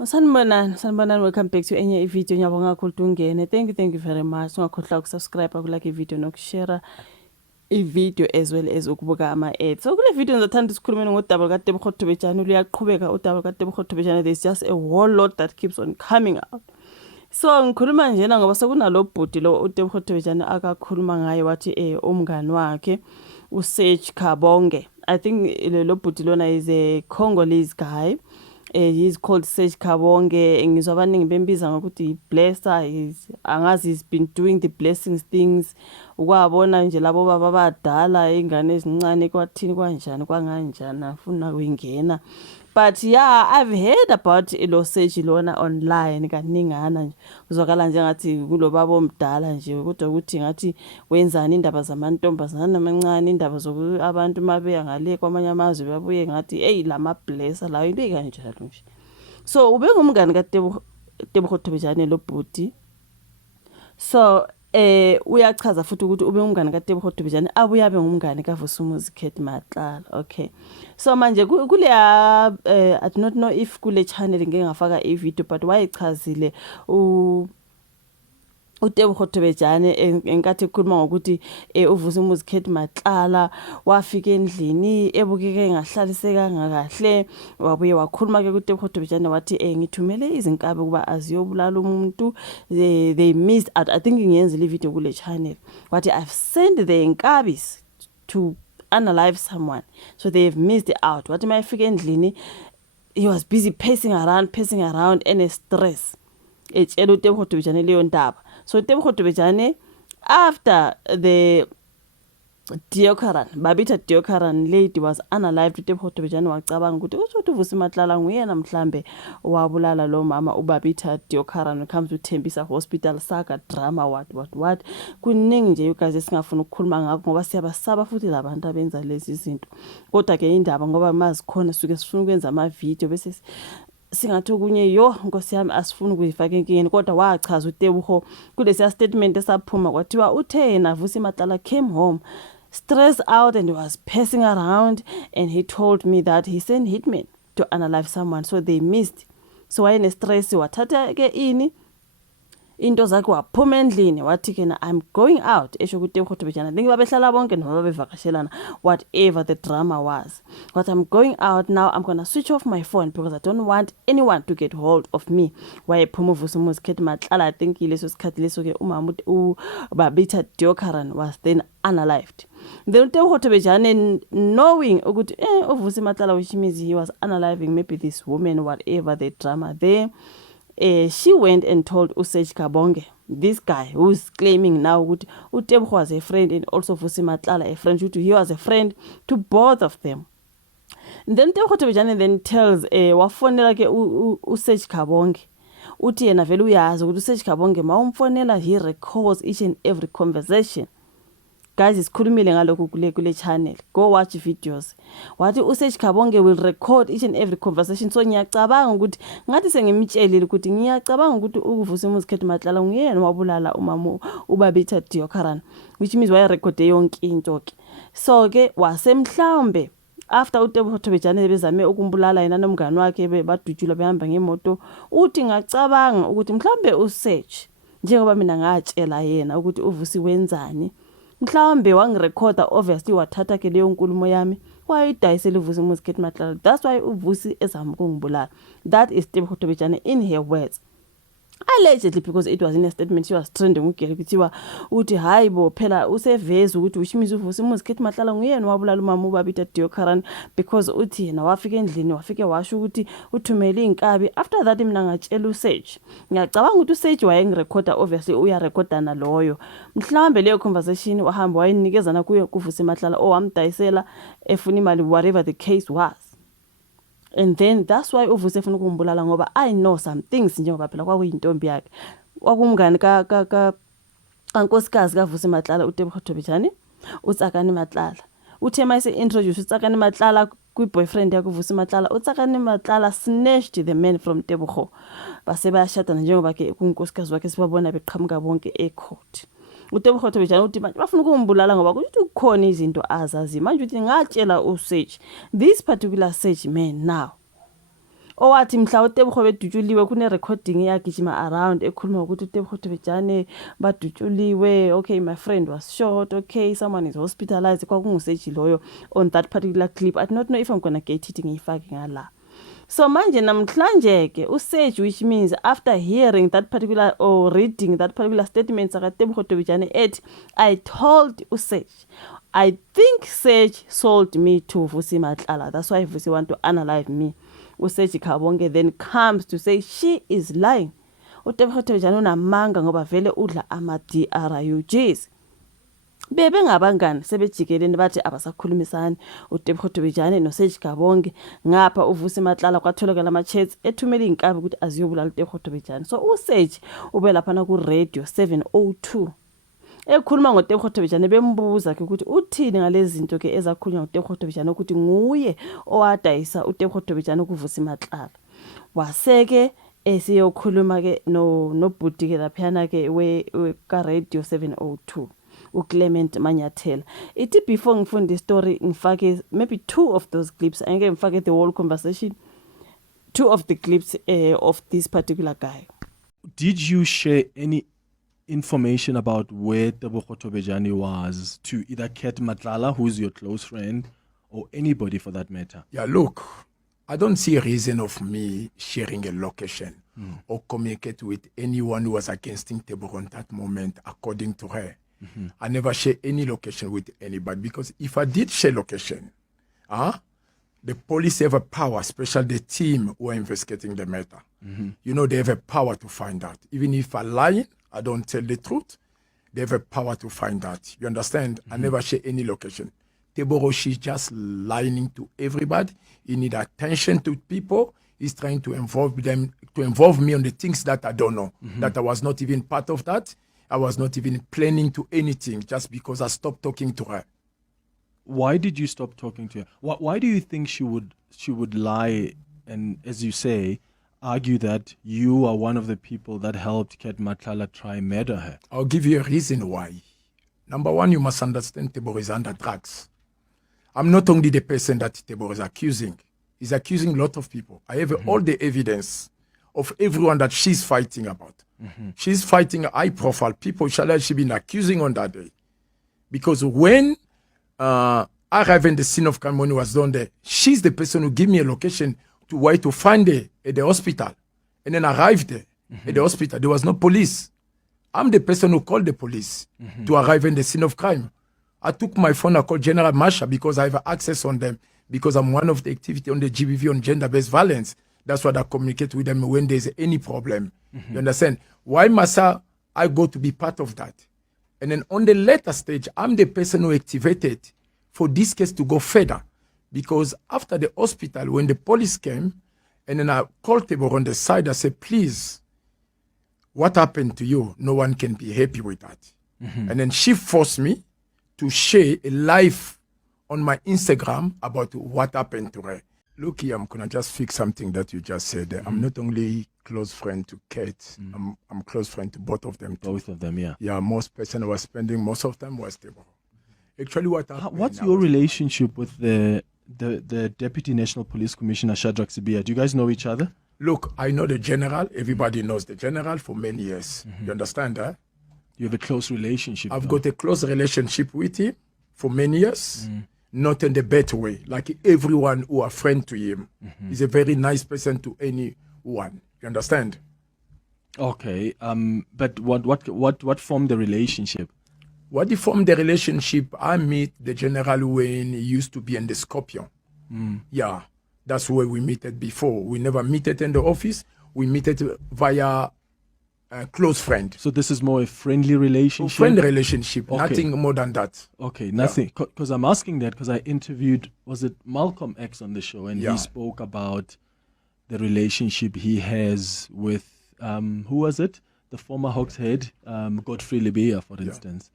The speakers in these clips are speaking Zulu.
Sanibonani, welcome back to enye video. Ngiyabonga kakhulu ungene. Thank you very much. Ungakhohlwa ukusubscribe, kulike ivideo nokushare ivideo as well as ukubuka ama-ads. So kule video ngizothanda sikhulumeni ngodaba lukaTebogo Thobejane. Luyaqhubeka udaba lukaTebogo Thobejane. There's just a whole lot that keeps on coming out. So ngikhuluma njena ngoba sekunalo bhuti lo uTebogo Thobejane akakhuluma ngaye wathi umngani wakhe uSage Kabonge. I think lo bhuti lona is a Congolese guy. He's called Sage Kabonge. Ngizwa abaningi bembiza ngokuthi blesser. He's been doing the blessings things. Ukwabona nje labo baba abadala ingane ezincane kwathini kanjani kwanganjani afuna kuyingena. But yeah, I've heard about lo Sage lona online kaningana nje. Uzwakala nje ngathi kulo baba omdala nje kodwa ukuthi ngathi wenzani indaba zamantombazana amancane indaba zokuthi abantu mabeya ngale kwamanye amazwe babuye ngathi lama blesser lawo into kanjalo nje. So ube ngumngani kaTebogo Thobejane lo bhuti. So uyachaza futhi ukuthi ube ngumngani kaTebogo Thobejane abuye abe ngumngani kaVusumuzi Khethi Matlala. Okay, so manje kule I do not know if kule channel ngeke ngafaka ivideo but wayichazile uTebogo Thobejane enkathi ekhuluma ngokuthi uVusumuzi Khethi Matlala wafika endlini ebukeke engahlalisekanga kahle wabuye wakhuluma ke kuTebogo Thobejane wathi ngithumele izinkabe kuba aziyobulala umuntu. They missed out. I think ngiyenza le video kule channel wathi I've sent the inkabis to analyze someone so they've missed out. Wathi mayifika endlini he was busy pacing around and stress etshela uTebogo Thobejane leyo ndaba. So Tebogo Thobejane after the Deokaran Babita Deokaran lady was unalived, Tebogo Thobejane wacabanga ukuthi uthi uVusi Matlala nguyena mhlambe wabulala lo mama uBabita Deokaran when it comes to Tembisa Hospital saga drama what kuningi nje you guys esingafuna ukukhuluma ngakho ngoba siyabasaba futhi labantu abenza lezi zinto. Kodwa ke indaba ngoba mazikhona suke sifuna ukwenza ama video bese singathi kunye Nkosi yami asifuni ukuyifaka enkingeni. Kodwa wachaza uTebogo kulesi statement esaphuma kwathiwa uthe yena Vusi Matlala came home stressed out and was pacing around and he told me that he sent hitmen to analyze someone so they missed. So wayene stress wathatha ke into zakhe waphuma endlini wathi ke I'm going out esho kuTebogo Thobejane lingi babehlala bonke noma bevakashelana whatever the drama was. What I'm going out now, I'm gonna switch off my phone because I don't want anyone to get hold of me. Wayephuma uVusumuzi Khethi Matlala. I think leso sikhathi leso ke umama uBabita Deokaran was then unalived. Then uTebogo Thobejane knowing ukuthi uVusi Matlala which means he was unaliving maybe this woman whatever the drama there. She went and told Sage Kabonge, this guy who's claiming now uTebogo was a friend and also Vusi Matlala a friend. He was a friend to both of them. And then Tebogo Thobejane then tells wafonela ke Sage Kabonge uthi yena vele uyazi ukuthi Sage Kabonge mawumfonela he records each and every conversation. Guys, isikhulumile ngalokho kule channel. Go watch videos. Wathi Sage Kabonge will record each and every conversation. So ngiyacabanga ukuthi ngathi sengimitshelile ukuthi ngiyacabanga ukuthi uVusumuzi Khethi Matlala nguyena wabulala umama uBabita Deokaran, which means why record yonke into ke. So ke wasemhlawumbe after uTebogo Thobejane bezame ukumbulala yena nomngani wakhe badujula behamba ngemoto uthi ngacabanga ukuthi mhlambe uSage njengoba mina ngatshela yena ukuthi uVusi wenzani mhlawumbe wangirecorda obviously wathatha ke leyo nkulumo yami wayidayisela uVusumuzi Khethi Matlala. That's why uVusi ezama ukungibulala. That is Tebogo Thobejane in her words. Allegedly, because it was in a statement she was trending ukugela kuthiwa uthi hayibo phela useveza ukuthi which means uVusumuzi Khethi Matlala nguyena wabulala umama uBabita Deokaran because uthi yena wafika endlini wafike washo ukuthi uthumele inkabi. After that mina ngatshela uSage ngiyacabanga ukuthi uSage wayengirecorda obviously uyarecordana loyo mhlawumbe leyo conversation wahamba wayinikezana kuye kuVusi Matlala owamdayisela efuna imali whatever the case was. And then that's why uVusi efuna ukumbulala ngoba I know some things njengoba phela kwakuyintombi yakhe kwakumngani kankosikazi kaVusi Matlala uTebogo Thobejane uTsakani Matlala. Uthe mayise introduce uTsakani Matlala kwi-boyfriend yakhe uVusi Matlala. uTsakani Matlala snatched the man from Tebogo base bayashadana njengoba ke kunkosikazi wakhe sibabona beqhamuka bonke ecourt. uTebogo Thobejane uthi manje bafuna ukumbulala ngoba kuthi kukhona izinto azazi. Manje uthi ngatshela uSage this particular Sage man now owathi mhla uTebogo bedutshuliwe kune-recording yagijima around ekhuluma ukuthi uTebogo Tobejane badutshuliwe, okay my friend was shot, okay someone is hospitalized, kwakunguseji loyo on that particular clip. I do not know if I'm gonna get it ngiyifake ngala. So manje namhlanje ke uSage, which means after hearing that particular or reading that particular statement saka Tebogo Tobejane ethi, I told uSage, I think Sage sold me to Vusi Matlala. That's why Vusi want to analyze me. uSage Khabonge then comes to say she is lying. uTebogo Tobejane unamanga ngoba vele udla ama-DRUGs. Bebe ngabangani sebejikeleni bathi abasakhulumisani uTebogo Tobejane noSage Khabonge. Ngapha uVusi Matlala kwatholakala ama-chats ethumela inkabi ukuthi aziyobulala uTebogo Tobejane. So uSage ube lapha ku Radio 702 ekhuluma ngoTebogo Tobejane bembuza ke ukuthi uthini ngalezi zinto ke ezakhulunywa ngoTebogo Tobejane ukuthi nguye owadayisa uTebogo Tobejane kuVusi Matlala. Waseke esiyokhuluma ke no Bhuti ke laphana ke we ka Radio 702 uClement Manyathela. Ithi before ngifunda story ngifake maybe 2 of those clips, angeke ngifake the whole conversation, 2 of the clips of this particular guy. Did you share any information about where Tebogo Tobejane was to either Ket Matlala, who's your close friend, or anybody for that matter? Yeah, look, I don't see a reason of me sharing a location or communicate with anyone who was against Tebogo at that moment, according to her. I never share any location with anybody, because if I did share location, the police have a power, especially the team who are investigating the matter. You know, they have a power to find out. Even if I lie, I don't tell the truth, they have a power to find out. You understand? I never share any location. Tebogo, she's just lying to everybody. He need attention to people. He's trying to involve them, to involve me on the things that I don't know, that I was not even part of that. I was not even planning to anything, just because I stopped talking to her. Why did you stop talking to her? Why do you think she would lie and, as you say, argue that you are one of the people that helped Ket Matlala try murder her? I'll give you a reason why. Number one, you must understand Tebogo is under drugs. I'm not only the person that Tebogo is accusing. He's accusing a lot of people. I have all the evidence of everyone that she's fighting about. She's fighting high-profile people she's been accusing on that day. Because when I arrived in the scene of crime when he was done there, she's the person who gave me a location to where to find her at the hospital. And then I arrived there at the hospital. There was no police. I'm the person who called the police to arrive in the scene of crime. I took my phone, I called General Masha because I have access on them, because I'm one of the activity on the GBV on gender-based violence. That's why I communicate with them when there's any problem. You understand? Why must I go to be part of that? And then on the later stage, I'm the person who activated for this case to go further. Because after the hospital, when the police came, and then I called Tebogo on the side, I said, please, what happened to you? No one can be happy with that. And then she forced me to share a live on my Instagram about what happened to her. Look here, I'm going to just fix something that you just said. I'm not only close friend to Kate, I'm close friend to both of them too. Both of them, yeah. Yeah, most person I was spending most of them was Tebogo. Actually, what's your relationship with the Deputy National Police Commissioner, Shadrack Sibiya? Do you guys know each other? Look, I know the general. Everybody knows the general for many years. You understand that? You have a close relationship. I've got a close relationship with him for many years. Not in the bad way, like everyone who are friend to him. He's a very nice person to anyone. You understand? Okay. But what formed the relationship? What formed the relationship? I met the general when he used to be in the Scorpion. Yeah, that's where we met it before. We never met it in the office. We met it via a close friend. So this is more a friendly relationship? Friendly relationship, okay. Nothing more than that. Okay, nothing. Because I'm asking that because I interviewed, was it Malcolm X on the show? And he spoke about the relationship he has with, who was it? The former Hawks head, Godfrey Lebeya, for instance.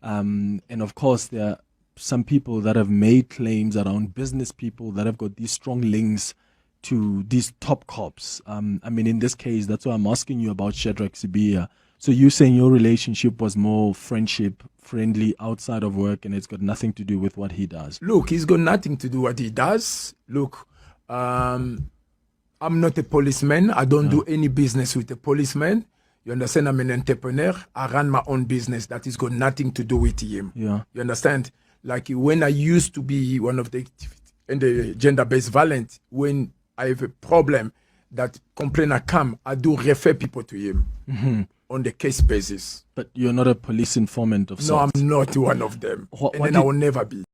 And of course, there are some people that have made claims around business people that have got these strong links to these top cops. I mean, in this case, that's why I'm asking you about Shadrack Sibiya. So you're saying your relationship was more friendship, friendly, outside of work, and it's got nothing to do with what he does? Look, he's got nothing to do what he does. Look, I'm not a policeman. I don't do any business with a policeman. You understand? I'm an entrepreneur. I run my own business that has got nothing to do with him. Yeah. You understand? Like when I used to be one of the in the gender-based violence, when I have a problem that complainer come, I do refer people to him on the case basis. But you're not a police informant of No, sorts. I'm not one of them. What And then did- I will never be.